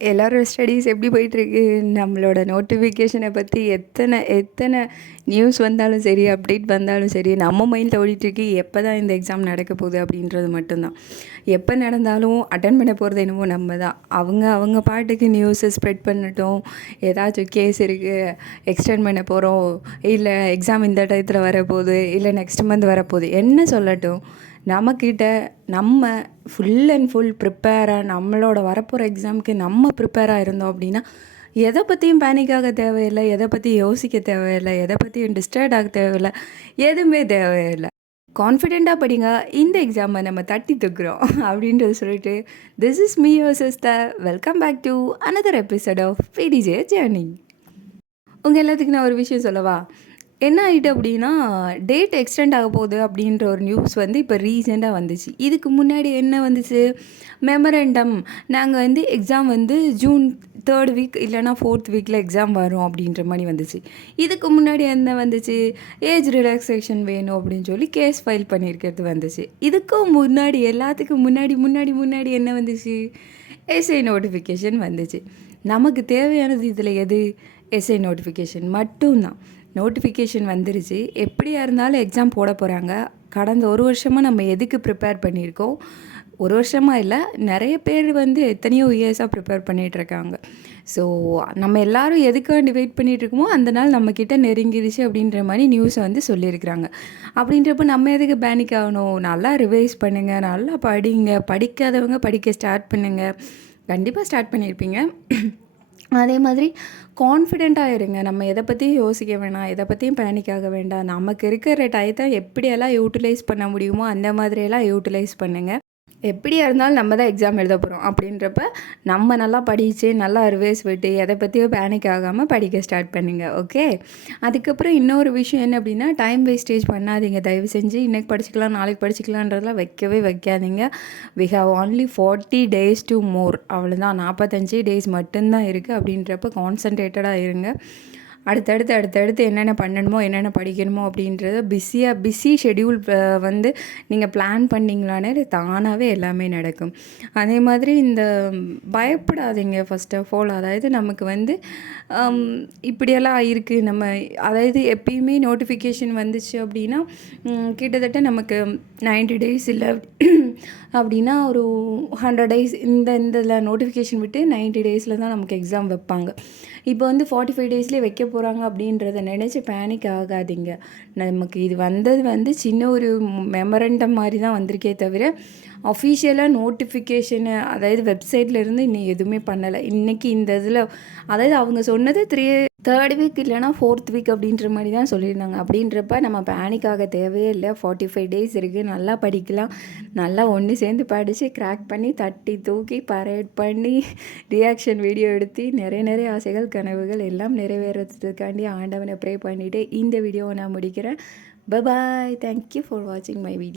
எல்லாரோட ஸ்டடீஸ் எப்படி போயிட்டுருக்கு? நம்மளோட நோட்டிஃபிகேஷனை பற்றி எத்தனை எத்தனை நியூஸ் வந்தாலும் சரி, அப்டேட் வந்தாலும் சரி, நம்ம மைண்டில் ஓடிட்டுருக்கு எப்போ தான் இந்த எக்ஸாம் நடக்க போகுது அப்படின்றது மட்டும்தான். எப்போ நடந்தாலும் அட்டன் பண்ண போகிறது என்னமோ நம்ம தான். அவங்க அவங்க பாட்டுக்கு நியூஸை ஸ்ப்ரெட் பண்ணட்டும். ஏதாச்சும் கேஸ் இருக்குது, எக்ஸ்டெண்ட் பண்ண போகிறோம், இல்லை எக்ஸாம் இந்த டயத்தில் வரப்போகுது, இல்லை நெக்ஸ்ட் மந்த் வரப்போகுது, என்ன சொல்லட்டும். நம்மக்கிட்ட நம்ம ஃபுல் அண்ட் ஃபுல் ப்ரிப்பேராக நம்மளோட வரப்போகிற எக்ஸாமுக்கு நம்ம ப்ரிப்பேராக இருந்தோம் அப்படின்னா எதை பற்றியும் பேனிக் ஆக தேவையில்லை, எதை பற்றியும் யோசிக்க தேவையில்லை, எதை பற்றியும் டிஸ்டர்ட் ஆக தேவையில்லை, எதுவுமே தேவையில்லை. கான்ஃபிடெண்ட்டாக படிங்க, இந்த எக்ஸாமை நம்ம தட்டி தூக்குறோம் அப்படின்றது சொல்லிட்டு this is me your sister. Welcome back to another episode of PDJ journey. உங்கள் எல்லாத்துக்கும் நான் ஒரு விஷயம் சொல்லவா? என்ன ஆகிட்டு அப்படின்னா, டேட் எக்ஸ்டெண்ட் ஆக போகுது அப்படின்ற ஒரு நியூஸ் வந்து இப்போ ரீசெண்டாக வந்துச்சு. இதுக்கு முன்னாடி என்ன வந்துச்சு? மெமரண்டம், நாங்கள் வந்து எக்ஸாம் வந்து ஜூன் 3rd வீக் இல்லைனா 4th வீக்கில் எக்ஸாம் வரும் அப்படின்ற மாதிரி வந்துச்சு. இதுக்கு முன்னாடி என்ன வந்துச்சு? ஏஜ் ரிலாக்ஸேஷன் வேணும் அப்படின்னு சொல்லி கேஸ் ஃபைல் பண்ணியிருக்கிறது வந்துச்சு. இதுக்கும் முன்னாடி எல்லாத்துக்கும் முன்னாடி முன்னாடி முன்னாடி என்ன வந்துச்சு? எஸ்ஐ நோட்டிஃபிகேஷன் வந்துச்சு. நமக்கு தேவையானது இதில் எது? எஸ்ஐ நோட்டிஃபிகேஷன் மட்டும்தான். நோட்டிஃபிகேஷன் வந்துருச்சு. எப்படியா இருந்தாலும் எக்ஸாம் போட போகிறாங்க. கடந்த ஒரு வருஷமாக நம்ம எதுக்கு ப்ரிப்பேர் பண்ணியிருக்கோம்? ஒரு வருஷமாக இல்லை, நிறைய பேர் வந்து எத்தனையோ இயர்ஸாக ப்ரிப்பேர் பண்ணிகிட்ருக்காங்க. ஸோ நம்ம எல்லோரும் எதுக்காண்டி வெயிட் பண்ணிகிட்ருக்கோமோ அந்த நாள் நம்மக்கிட்ட நெருங்கிடுச்சு அப்படின்ற மாதிரி நியூஸை வந்து சொல்லியிருக்கிறாங்க. அப்படின்றப்ப நம்ம எதுக்கு பேனிக் ஆகணும்? நல்லா ரிவைஸ் பண்ணுங்கள், நல்லா படிங்க. படிக்காதவங்க படிக்க ஸ்டார்ட் பண்ணுங்கள். கண்டிப்பாக ஸ்டார்ட் பண்ணியிருப்பீங்க. அதே மாதிரி கான்ஃபிடெண்ட்டாக இருங்க. நம்ம எதை பற்றியும் யோசிக்க வேணாம், எதை பற்றியும் பேனிக் ஆக வேண்டாம். நமக்கு இருக்கிற டயத்தை எப்படியெல்லாம் யூட்டிலைஸ் பண்ண முடியுமோ அந்த மாதிரியெல்லாம் யூட்டிலைஸ் பண்ணுங்கள். எப்படியா இருந்தாலும் நம்ம தான் எக்ஸாம் எழுத போகிறோம் அப்படின்றப்ப நம்ம நல்லா படித்து நல்லா ரிவைஸ் விட்டு எதை பற்றியும் பேனிக் ஆகாமல் படிக்க ஸ்டார்ட் பண்ணுங்க. ஓகே. அதுக்கப்புறம் இன்னொரு விஷயம் என்ன அப்படின்னா, டைம் வேஸ்டேஜ் பண்ணாதீங்க. தயவு செஞ்சு இன்றைக்கி படிச்சுக்கலாம் நாளைக்கு படிச்சுக்கலான்றதெல்லாம் வைக்கவே வைக்காதீங்க. We have only 40 days to more. அவ்வளோதான், 45 days மட்டும்தான் இருக்குது. அப்படின்றப்ப கான்சன்ட்ரேட்டடாக இருங்க. அடுத்தடுத்து என்னென்ன பண்ணணுமோ என்னென்ன படிக்கணுமோ அப்படின்றத பிஸி ஷெடியூல் வந்து நீங்கள் பிளான் பண்ணிங்களானே தானாகவே எல்லாமே நடக்கும். அதே மாதிரி இந்த பயப்படாதீங்க ஃபர்ஸ்ட் ஆஃப் ஆல். அதாவது நமக்கு வந்து இப்படியெல்லாம் இருக்குது. நம்ம அதாவது எப்பயுமே நோட்டிஃபிகேஷன் வந்துச்சு அப்படின்னா கிட்டத்தட்ட நமக்கு 90 days இல்லை அப்படின்னா ஒரு 100 days இதில் நோட்டிஃபிகேஷன் விட்டு 90 days தான் நமக்கு எக்ஸாம் வைப்பாங்க. இப்போ வந்து 45 daysலேயே வைக்க போகிறாங்க அப்படின்றத நினச்சி பேனிக் ஆகாதீங்க. நமக்கு இது வந்தது வந்து சின்ன ஒரு மெமரண்டம் மாதிரி தான் வந்திருக்கே தவிர அஃபிஷியலாக நோட்டிஃபிகேஷனு அதாவது வெப்சைட்லேருந்து இன்னும் எதுவுமே பண்ணலை. இன்றைக்கி இந்த இதில் அதாவது அவங்க சொன்னது 3rd வீக் இல்லைனா 4th வீக் அப்படின்ற மாதிரி தான் சொல்லியிருந்தாங்க. அப்படின்றப்ப நம்ம பேனிக்காக தேவையே இல்லை. 45 days இருக்குது, நல்லா படிக்கலாம். நல்லா ஒன்று சேர்ந்து படித்து கிராக் பண்ணி தட்டி தூக்கி பரேட் பண்ணி ரியாக்ஷன் வீடியோ எடுத்து நிறைய ஆசைகள் கனவுகள் எல்லாம் நிறைவேறதுக்காண்டி ஆண்டவனை ப்ரே பண்ணிவிட்டு இந்த வீடியோவை நான் முடிக்கிறேன். Bye bye. தேங்க்யூ ஃபார் வாட்சிங் மை வீடியோ.